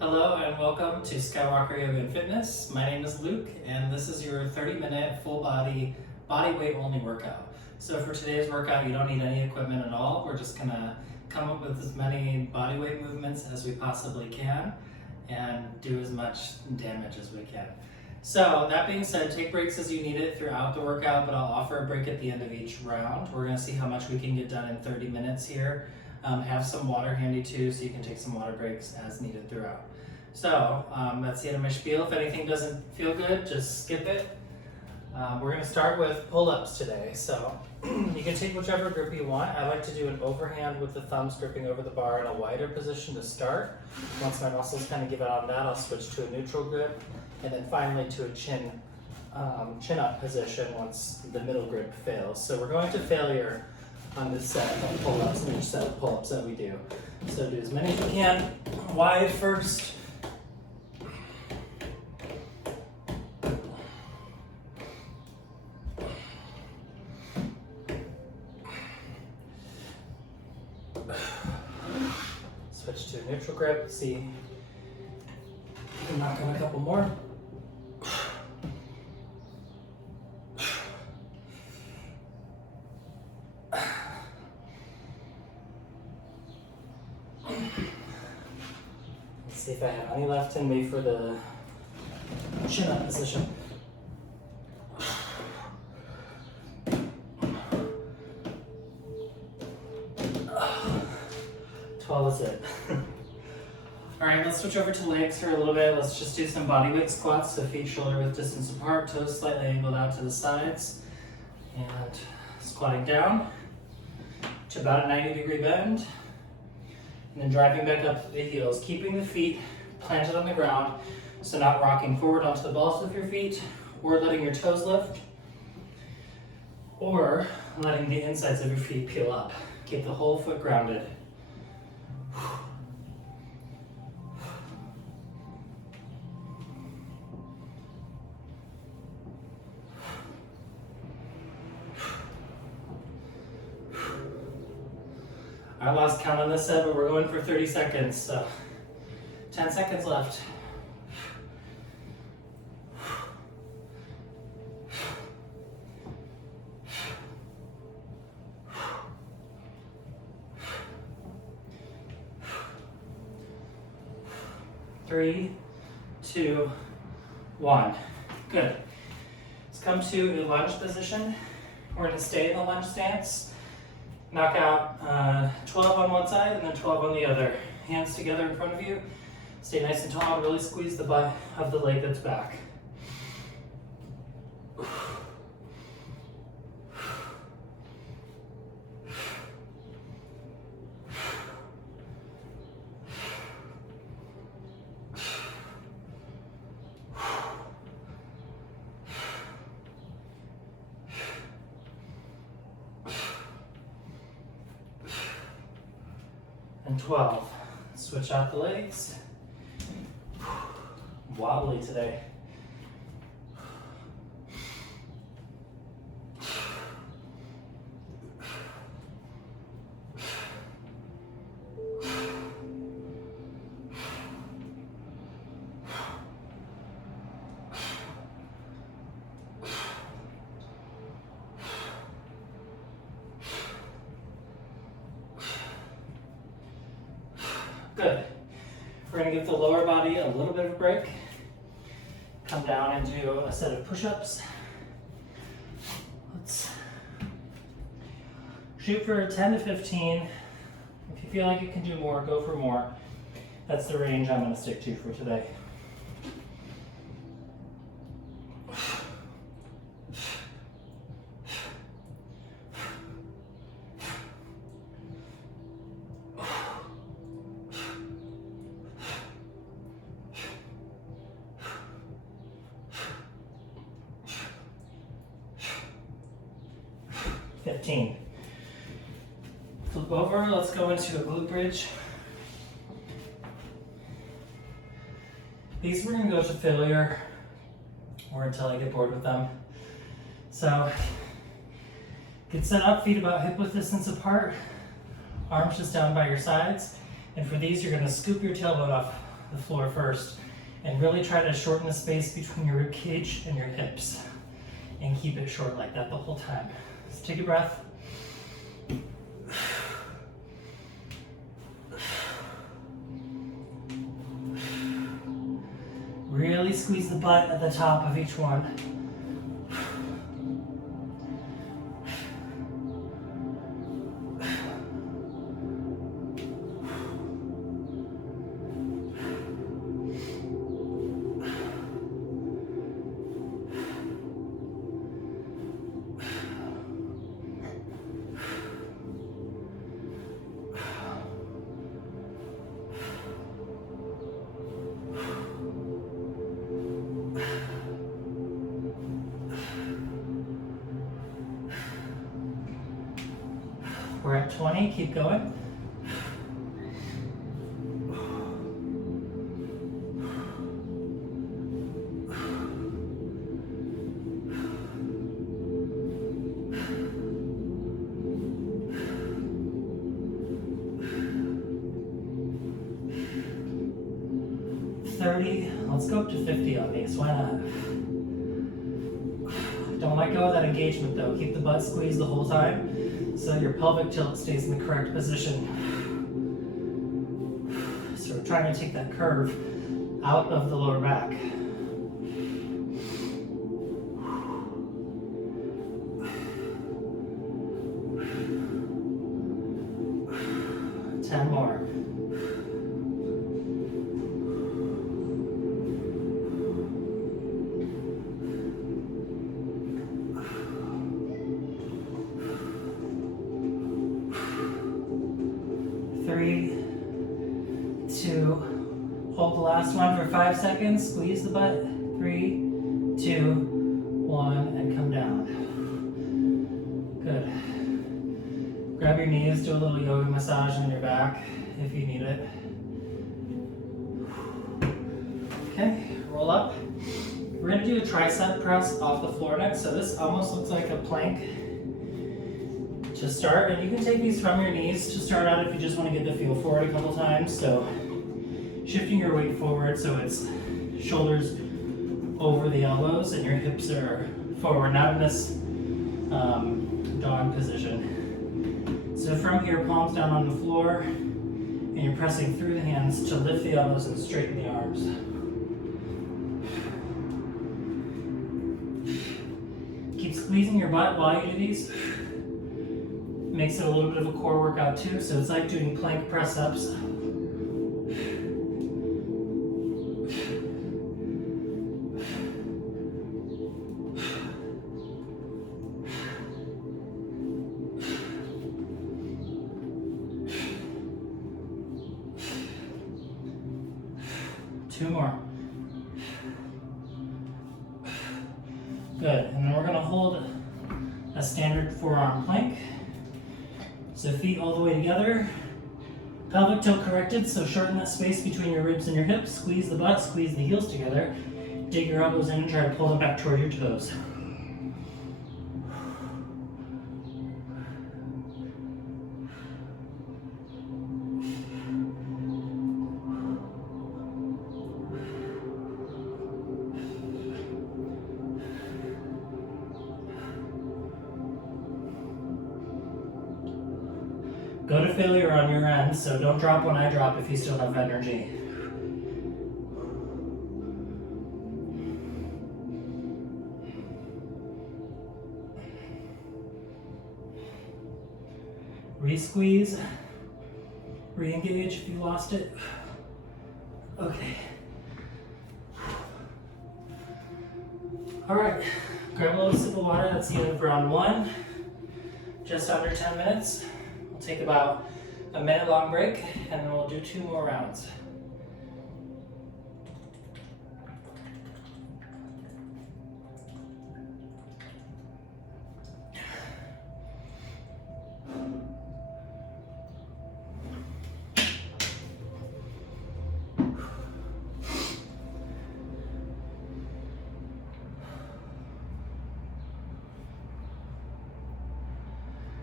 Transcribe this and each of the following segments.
Hello and welcome to Skywalker Yoga and Fitness. My name is Luke and this is your 30-minute full body weight only workout. So for today's workout you don't need any equipment at all. We're just gonna come up with as many body weight movements as we possibly can and do as much damage as we can. So that being said, take breaks as you need it throughout the workout, but I'll offer a break at the end of each round. We're gonna see how much we can get done in 30 minutes here. Have some water handy too, so you can take some water breaks as needed throughout. So that's the end of my spiel. If anything doesn't feel good, just skip it. We're going to start with pull-ups today. So you can take whichever grip you want. I like to do an overhand with the thumbs gripping over the bar in a wider position to start. Once my muscles kind of give out on that, I'll switch to a neutral grip, and then finally to a chin-up position once the middle grip fails. So we're going to failure on this set of pull-ups and each set of pull-ups that we do. So do as many as you can. Wide first. Switch to a neutral grip. See, you can knock on a couple more. Let's see if I have any left in me for the chin-up position. 12 is it. All right, let's switch over to legs for a little bit. Let's just do some bodyweight squats. So feet shoulder width distance apart, toes slightly angled out to the sides. And squatting down to about a 90-degree bend. And then driving back up to the heels, keeping the feet planted on the ground. So not rocking forward onto the balls of your feet, or letting your toes lift, or letting the insides of your feet peel up. Keep the whole foot grounded. I lost count on this set, but we're going for 30 seconds, so 10 seconds left. Three, two, one. Good. Let's come to a lunge position. We're going to stay in the lunge stance. Knock out 12 on one side and then 12 on the other. Hands together in front of you. Stay nice and tall and really squeeze the butt of the leg that's back. And 12. Switch out the legs. Wobbly today. Good. We're going to give the lower body a little bit of a break. Come down and do a set of push-ups. Let's shoot for 10 to 15. If you feel like you can do more, go for more. That's the range I'm going to stick to for today. Flip over, let's go into a glute bridge. These we're going to go to failure or until I get bored with them. So get set up, feet about hip width distance apart, arms just down by your sides. And for these, you're going to scoop your tailbone off the floor first. And really try to shorten the space between your rib cage and your hips. And keep it short like that the whole time. So take a breath. Really squeeze the butt at the top of each one. We're at 20, keep going. Let's go up to 50 on these, why not? Don't let go of that engagement though. Keep the butt squeezed the whole time so your pelvic tilt stays in the correct position. So we're trying to take that curve out of the lower back. Ten more. Hold the last one for 5 seconds, squeeze the butt, 3, 2, 1, and come down. Good. Grab your knees, do a little yoga massage on your back if you need it. Okay, roll up. We're gonna do a tricep press off the floor next, so this almost looks like a plank to start, and you can take these from your knees to start out if you just want to get the feel for it a couple times. So shifting your weight forward so it's shoulders over the elbows and your hips are forward, not in this dog position. So from here, palms down on the floor, and you're pressing through the hands to lift the elbows and straighten the arms. Keep squeezing your butt while you do these. Makes it a little bit of a core workout too, so it's like doing plank press-ups. Two more. Good, and then we're gonna hold a standard forearm plank. So feet all the way together. Pelvic tilt corrected, so shorten that space between your ribs and your hips. Squeeze the butt, squeeze the heels together. Dig your elbows in and try to pull them back toward your toes. Go to failure on your end, so don't drop when I drop if you still have energy. Re-squeeze, re-engage if you lost it. Okay. All right, grab a little sip of water. That's the end of round one. Just under 10 minutes. We'll take about a minute-long break, and then we'll do 2 more rounds.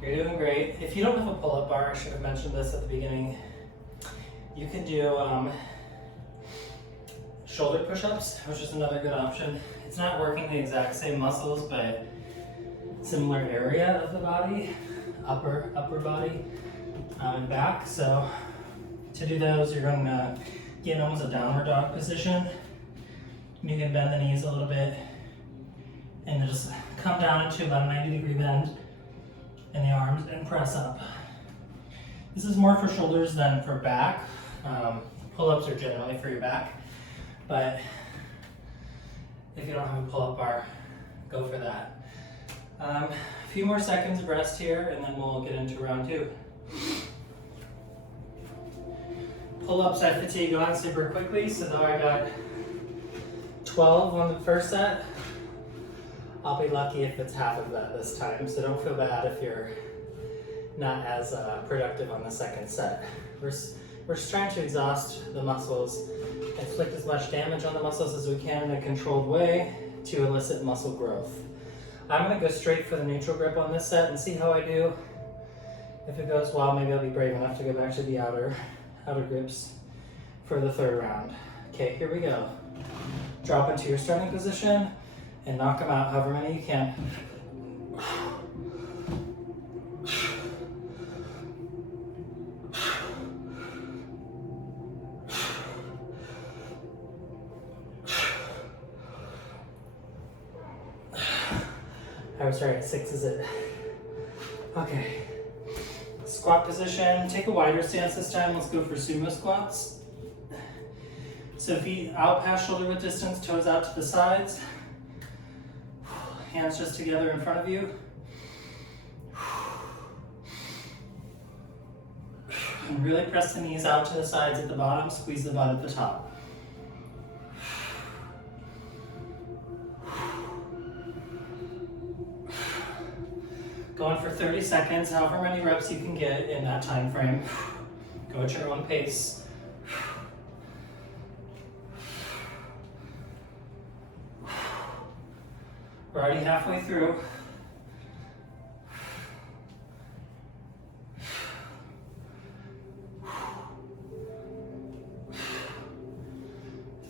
You're doing great. If you don't have a pull-up bar, I should have mentioned this at the beginning, you can do shoulder push-ups, which is another good option. It's not working the exact same muscles, but similar area of the body, upper body, and back. So to do those, you're going to get in almost a downward dog position. You can bend the knees a little bit and then just come down into about a 90-degree bend in the arms and press up. This is more for shoulders than for back. Pull-ups are generally for your back, but if you don't have a pull-up bar, go for that. A few more seconds of rest here, and then we'll get into round 2. Pull-ups I fatigue on super quickly, so though I got 12 on the first set, I'll be lucky if it's half of that this time, so don't feel bad if you're not as productive on the second set. We're just trying to exhaust the muscles, inflict as much damage on the muscles as we can in a controlled way to elicit muscle growth. I'm going to go straight for the neutral grip on this set and see how I do. If it goes well, maybe I'll be brave enough to go back to the outer grips for the third round. Okay, here we go. Drop into your starting position and knock them out however many you can. I was right, 6 is it. Okay. Squat position, take a wider stance this time. Let's go for Sumo Squats. So feet out past shoulder width distance, toes out to the sides. Hands just together in front of you. And really press the knees out to the sides at the bottom, squeeze the butt at the top. Going for 30 seconds, however many reps you can get in that time frame. Go at your own pace. We're already halfway through.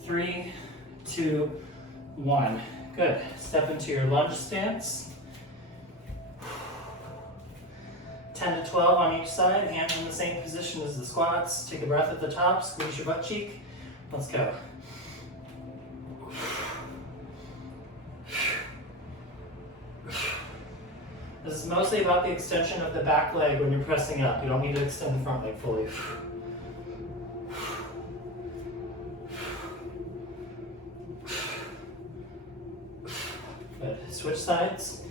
Three, 2, 1. Good. Step into your lunge stance. 10 to 12 on each side, hands in the same position as the squats. Take a breath at the top, squeeze your butt cheek. Let's go. This is mostly about the extension of the back leg when you're pressing up. You don't need to extend the front leg fully. Good. Switch sides.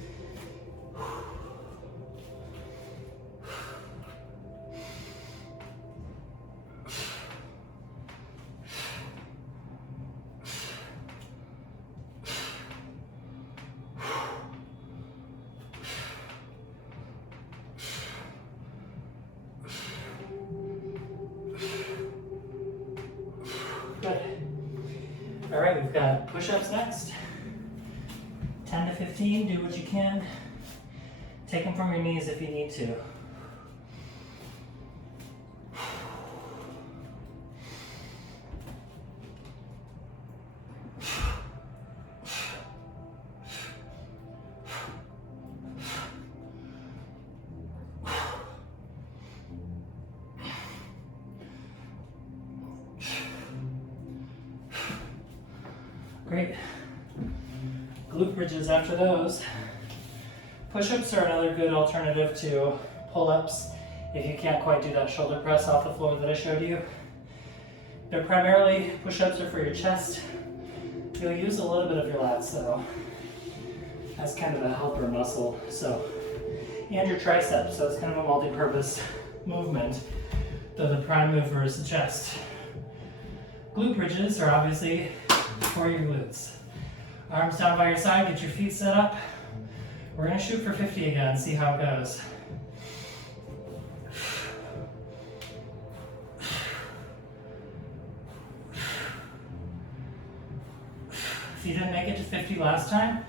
Good. All right, we've got push-ups next. 10 to 15, do what you can. Take them from your knees if you need to. Great. Glute bridges after those. Push-ups are another good alternative to pull-ups if you can't quite do that shoulder press off the floor that I showed you. They're primarily, push-ups are for your chest. You'll use a little bit of your lats though. That's kind of a helper muscle. And your triceps, so it's kind of a multi-purpose movement, though the prime mover is the chest. Glute bridges are obviously for your glutes. Arms down by your side, get your feet set up. We're gonna shoot for 50 again, see how it goes. If you didn't make it to 50 last time,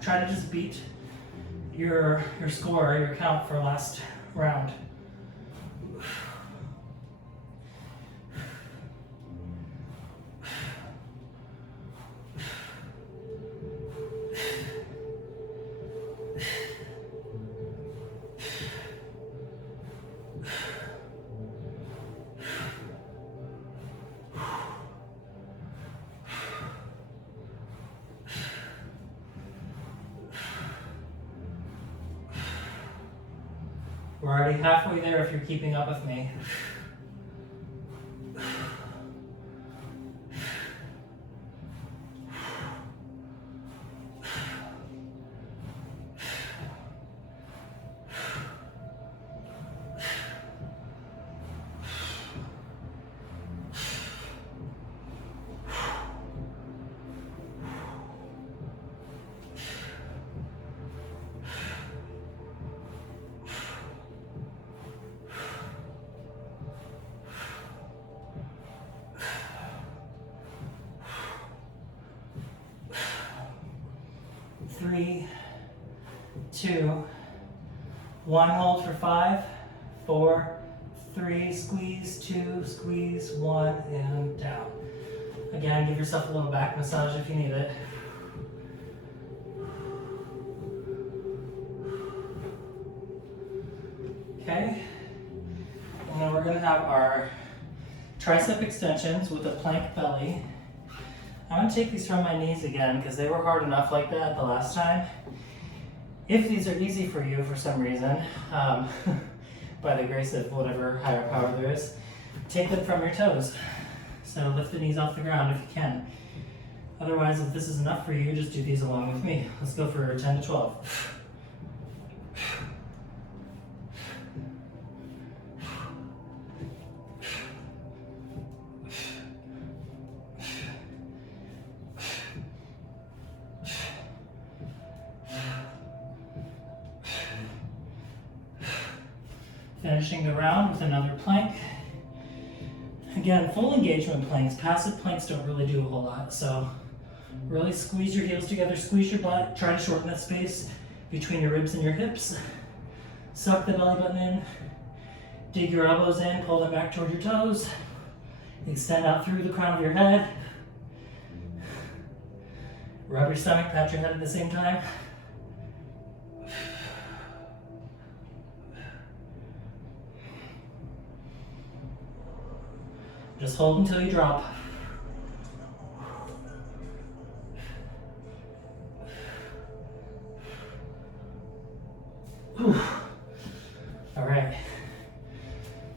try to just beat your score, your count for last round. We're already halfway there if you're keeping up with me. Three, 2, 1, hold for 5, 4, 3, squeeze, 2, squeeze, 1, and down. Again, give yourself a little back massage if you need it. Okay, and then we're going to have our tricep extensions with a plank belly. I'm going to take these from my knees again because they were hard enough like that the last time. If these are easy for you for some reason, by the grace of whatever higher power there is, take them from your toes. So lift the knees off the ground if you can. Otherwise, if this is enough for you, just do these along with me. Let's go for 10 to 12. Finishing the round with another plank. Again, full engagement planks. Passive planks don't really do a whole lot, so really squeeze your heels together, squeeze your butt, try to shorten that space between your ribs and your hips. Suck the belly button in, dig your elbows in, pull them back toward your toes, extend out through the crown of your head. Rub your stomach, pat your head at the same time. Just hold until you drop. Whew. All right.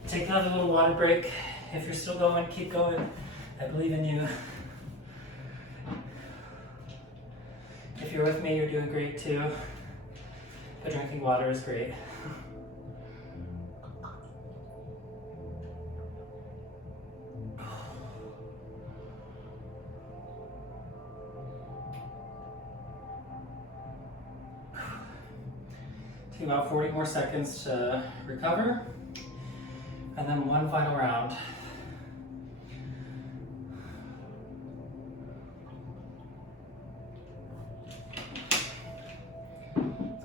Take another little water break. If you're still going, keep going. I believe in you. If you're with me, you're doing great too. But drinking water is great. Take about 40 more seconds to recover, and then one final round.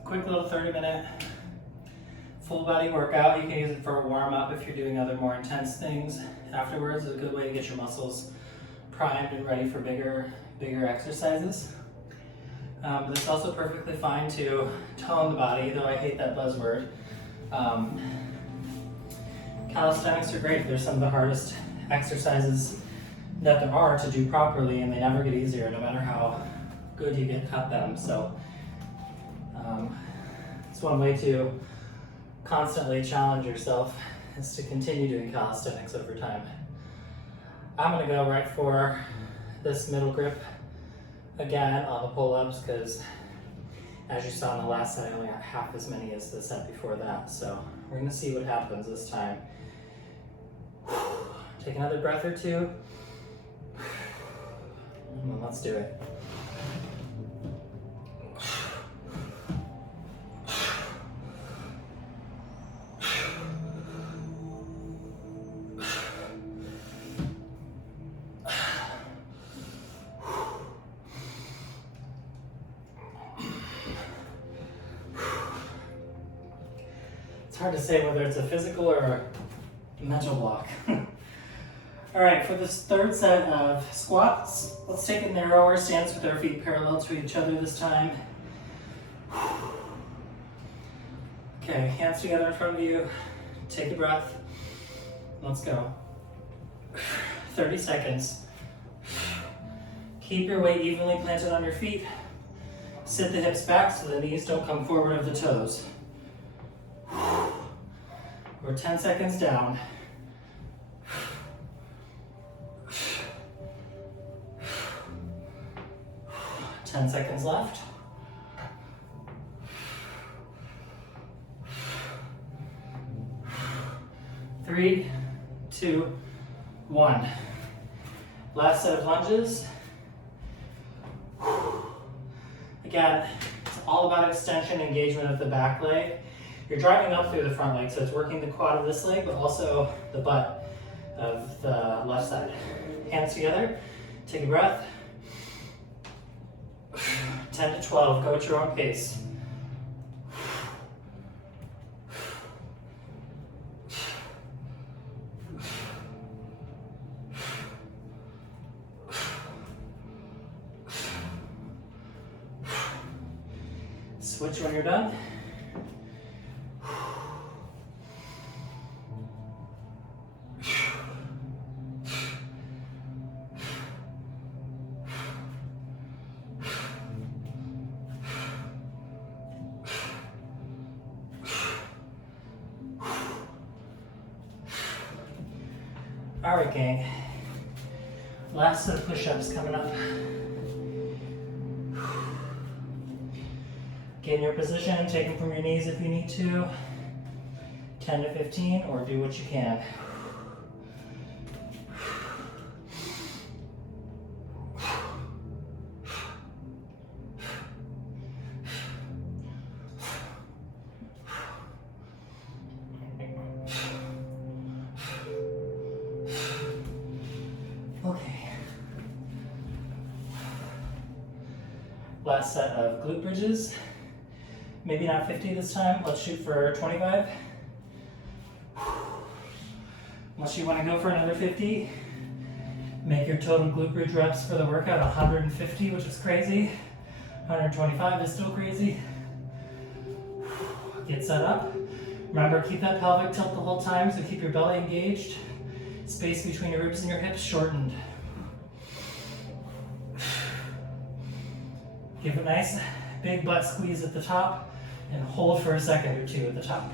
Quick little 30-minute full body workout. You can use it for a warm-up if you're doing other more intense things. Afterwards, it's a good way to get your muscles primed and ready for bigger exercises. But it's also perfectly fine to tone the body, though I hate that buzzword. Calisthenics are great. They're some of the hardest exercises that there are to do properly, and they never get easier no matter how good you get at them. So it's one way to constantly challenge yourself, is to continue doing calisthenics over time. I'm going to go right for this middle grip again on the pull-ups, because as you saw in the last set, I only got half as many as the set before that. So we're going to see what happens this time. Take another breath or two. And let's do it. It's hard to say whether it's a physical or a mental block. All right, for this third set of squats, let's take a narrower stance with our feet parallel to each other this time. Okay, hands together in front of you. Take a breath. Let's go. 30 seconds. Keep your weight evenly planted on your feet. Sit the hips back so the knees don't come forward of the toes. We're 10 seconds down. 10 seconds left. 3, 2, 1. Last set of lunges. Again, it's all about extension, engagement of the back leg. You're driving up through the front leg, so it's working the quad of this leg, but also the butt of the left side. Hands together, take a breath. 10 to 12, go at your own pace. Switch when you're done. All right, gang. Last set of push-ups coming up. Get in your position, take them from your knees if you need to. 10 to 15, or do what you can. Okay. Last set of glute bridges. Maybe not 50 this time, let's shoot for 25. Unless you want to go for another 50, make your total glute bridge reps for the workout 150, which is crazy. 125 is still crazy. Get set up. Remember, keep that pelvic tilt the whole time, so keep your belly engaged. Space between your ribs and your hips shortened. Give a nice big butt squeeze at the top and hold for a second or two at the top.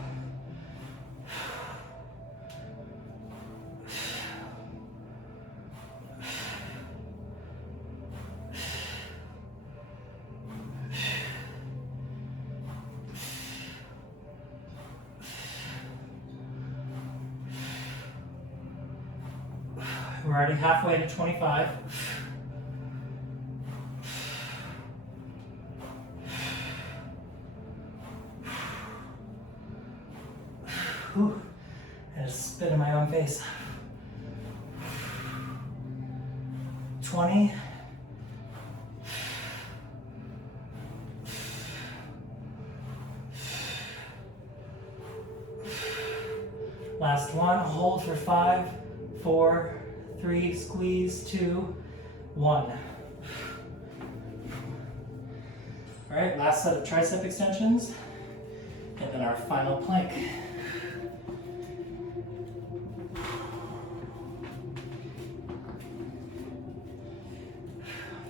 We're already halfway to 25. Whew. I just spit in my own face. 20. Last one, hold for 5, 4, 3, squeeze, 2, 1. All right, last set of tricep extensions, and then our final plank.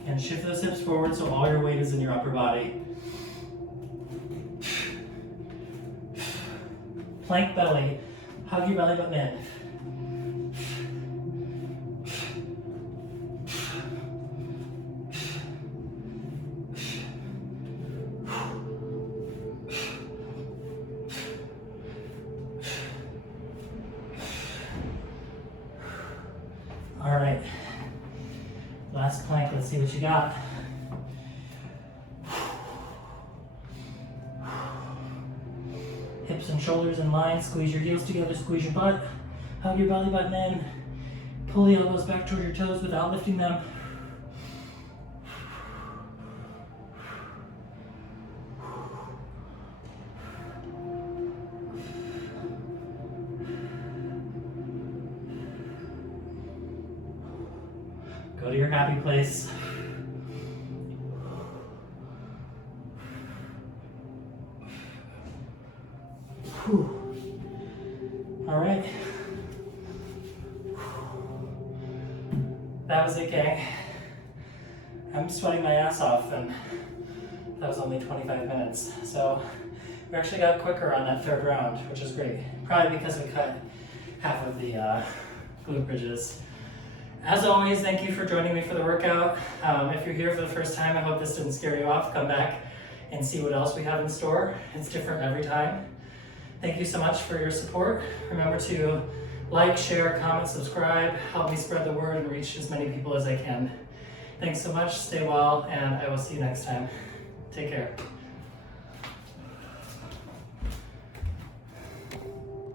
And shift those hips forward so all your weight is in your upper body. Plank belly, hug your belly button in. All right, last plank, let's see what you got. Hips and shoulders in line, squeeze your heels together, squeeze your butt, hug your belly button in, pull the elbows back toward your toes without lifting them. Go to your happy place. Whew. All right. That was it, gang. I'm sweating my ass off, and that was only 25 minutes. So we actually got quicker on that third round, which is great. Probably because we cut half of the glute bridges. As always, thank you for joining me for the workout. If you're here for the first time, I hope this didn't scare you off. Come back and see what else we have in store. It's different every time. Thank you so much for your support. Remember to like, share, comment, subscribe. Help me spread the word and reach as many people as I can. Thanks so much, stay well, and I will see you next time. Take care.